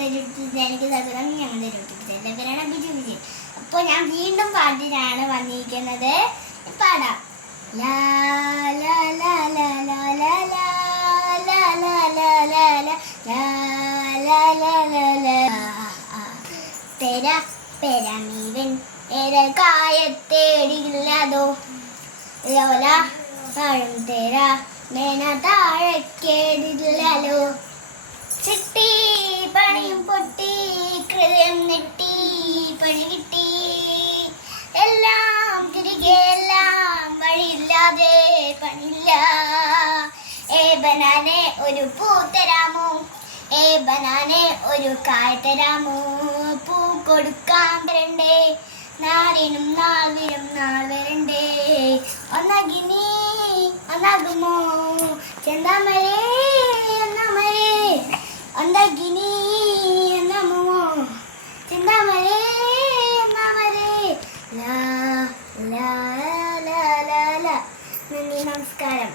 ഞങ്ങളുടെ യൂട്യൂബ് ചാനലിലേക്ക് സ്വാഗതം. ഞങ്ങളുടെ യൂട്യൂബ് ചാനലിന്റെ പേരാണ് ബിജു വിജയ്. അപ്പോൾ ഞാൻ വീണ്ടും പാട്ടിനാണ് വന്നിരിക്കുന്നത്. പാടാം. ലാ ലാ ലാ ലാ ലാ ലാ ലാ ലാ ലാ ലാ ലാ ലാ ലാ ലാ ലാ ലാ. തെരാ പെരമീവൻ കായത്തേടില്ലതോ ലോല താഴും തെരാ മേന താഴക്കേടില്ലല്ലോ. ചിട്ടി പണിയും പൊട്ടി ഹൃദയം നെട്ടി പണി കിട്ടി എല്ലാം തിരികെ എല്ലാം വഴിയില്ലാതെ പണിയില്ല. ഏ ബനാനെ ഒരു പൂ തരാമോ, ഏ ബനാനെ ഒരു കായ തരാമോ. പൂ കൊടുക്കാൻ വരണ്ടേ, നാളിനും നാൾ വരും നാൾ വരണ്ടേ. ഒന്നാകി നീ ഒന്നാകുമോ ചെന്താമരേ ഒന്നാമരേ. ഒന്നാകി നീ ഒന്നാമോ ചെന്താമരേ ഒന്നാമരേ. ലാ ലാ ലാ ലാ ലാ. നന്ദി, നമസ്കാരം.